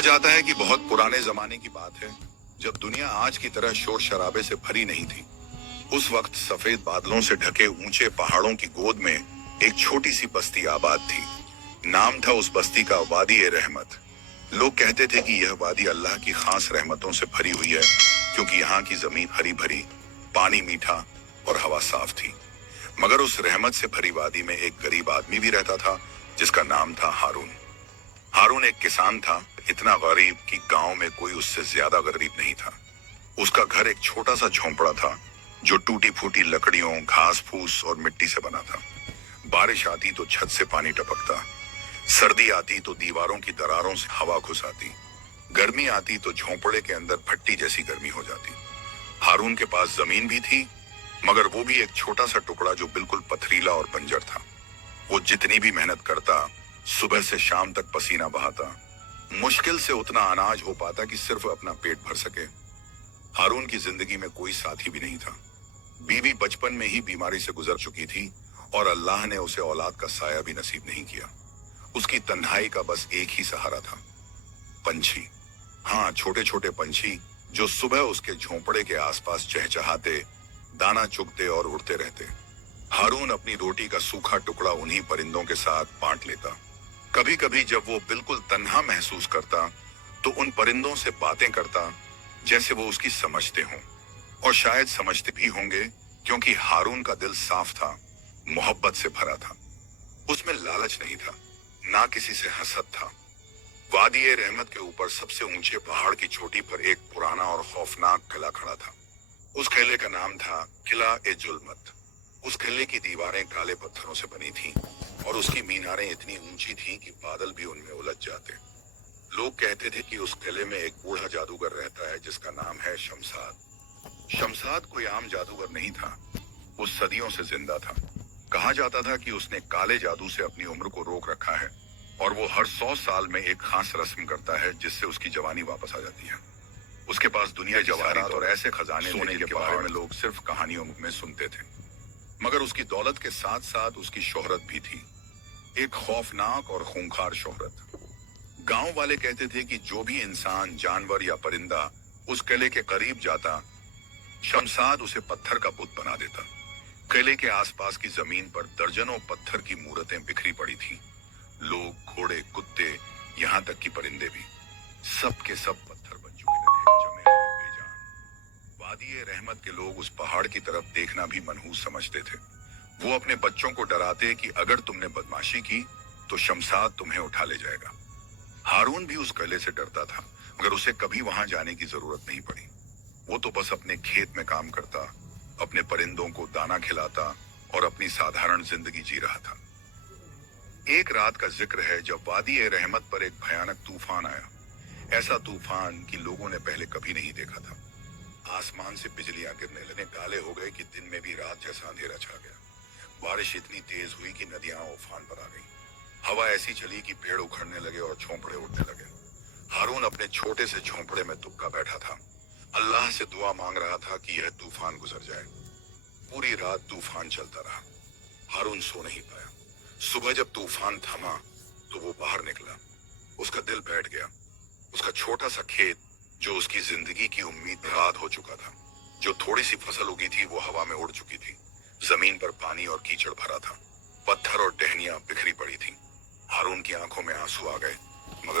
कहा जाता है कि बहुत पुराने जमाने की बात है, जब दुनिया आज की तरह शोर शराबे से भरी नहीं थी। उस वक्त सफेद बादलों से ढके ऊंचे पहाड़ों की गोद में एक छोटी सी बस्ती आबाद थी। नाम था उस बस्ती का वादी ए रहमत। लोग कहते थे कि यह वादी अल्लाह की खास रहमतों से भरी हुई है, क्योंकि यहाँ की जमीन हरी भरी, पानी मीठा और हवा साफ थी। मगर उस रहमत से भरी वादी में एक गरीब आदमी भी रहता था, जिसका नाम था हारून। हारून एक किसान था, इतना गरीब कि गांव में कोई उससे ज्यादा गरीब नहीं था। उसका घर एक छोटा सा झोंपड़ा था, जो टूटी फूटी लकड़ियों, घास फूस और मिट्टी से बना था। बारिश आती तो छत से पानी टपकता, सर्दी आती तो दीवारों की दरारों से हवा घुस आती, गर्मी आती तो झोंपड़े के अंदर भट्टी जैसी गर्मी हो जाती। हारून के पास जमीन भी थी, मगर वो भी एक छोटा सा टुकड़ा जो बिल्कुल पथरीला और बंजर था। वो जितनी भी मेहनत करता, सुबह से शाम तक पसीना बहाता, मुश्किल से उतना अनाज हो पाता कि सिर्फ अपना पेट भर सके। हारून की जिंदगी में कोई साथी भी नहीं था। बीवी बचपन में ही बीमारी से गुजर चुकी थी और अल्लाह ने उसे औलाद का साया भी नसीब नहीं किया। उसकी तन्हाई का बस एक ही सहारा था, पंछी। हाँ, छोटे छोटे पंछी जो सुबह उसके झोंपड़े के आसपास चहचहाते, दाना चुगते और उड़ते रहते। हारून अपनी रोटी का सूखा टुकड़ा उन्हीं परिंदों के साथ बांट लेता। कभी कभी जब वो बिल्कुल तन्हा महसूस करता, तो उन परिंदों से बातें करता जैसे वो उसकी समझते हों। और शायद समझते भी होंगे, क्योंकि हारून का दिल साफ था, मोहब्बत से भरा था। उसमें लालच नहीं था, ना किसी से हसद था। वादी ए रहमत के ऊपर सबसे ऊंचे पहाड़ की चोटी पर एक पुराना और खौफनाक किला खड़ा था। उस किले का नाम था किला ए जुल्मत। उस किले की दीवारें काले पत्थरों से बनी थीं और उसकी मीनारें इतनी ऊंची थीं कि बादल भी उनमें उलझ जाते। लोग कहते थे कि उस किले में एक बूढ़ा जादूगर रहता है, जिसका नाम है शमशाद। शमशाद कोई आम जादूगर नहीं था, वो सदियों से जिंदा था। कहा जाता था कि उसने काले जादू से अपनी उम्र को रोक रखा है और वो हर 100 साल में एक खास रस्म करता है, जिससे उसकी जवानी वापस आ जाती है। उसके पास दुनिया जवाहरात और ऐसे खजाने सोने के बारे में लोग सिर्फ कहानियों में सुनते थे। मगर उसकी दौलत के साथ साथ उसकी शोहरत भी थी, एक खौफनाक और खूंखार शोहरत। गांव वाले कहते थे कि जो भी इंसान, जानवर या परिंदा उस किले के करीब जाता, शमशाद उसे पत्थर का बुत बना देता। किले के आसपास की जमीन पर दर्जनों पत्थर की मूर्तें बिखरी पड़ी थीं। लोग, घोड़े, कुत्ते, यहाँ तक कि परिंदे भी, सब के सब पत्थर बन चुके थे, जमे हुए, बेजान। वादी ए रहमत के लोग उस पहाड़ की तरफ देखना भी मनहूस समझते थे। वो अपने बच्चों को डराते कि अगर तुमने बदमाशी की तो शमशाद तुम्हें उठा ले जाएगा। हारून भी उस किले से डरता था, मगर उसे कभी वहां जाने की जरूरत नहीं पड़ी। वो तो बस अपने खेत में काम करता, अपने परिंदों को दाना खिलाता और अपनी साधारण जिंदगी जी रहा था। एक रात का जिक्र है जब वादी ए रहमत पर एक भयानक तूफान आया। ऐसा तूफान कि लोगों ने पहले कभी नहीं देखा था। आसमान से बिजलियां गिरने लगे, काले हो गए कि दिन में भी रात जैसा अंधेरा छा गया। बारिश इतनी तेज हुई कि नदियां उफान पर आ गई। हवा ऐसी चली कि पेड़ उखड़ने लगे और झोंपड़े उठने लगे। हारून अपने छोटे से झोंपड़े में दुबका बैठा था, अल्लाह से दुआ मांग रहा था कि यह तूफान गुजर जाए। पूरी रात तूफान चलता रहा। हारून सो नहीं पाया। सुबह जब तूफान थमा तो वो बाहर निकला। उसका दिल बैठ गया। उसका छोटा सा खेत, जो उसकी जिंदगी की उम्मीद बर्बाद हो चुका था, जो थोड़ी सी फसल उगी थी, वो हवा में उड़ चुकी थी। जमीन पर पानी और कीचड़ भरा था, पत्थर और टहनियां बिखरी पड़ी थीं। हारून की आंखों में आंसू आ गए, मगर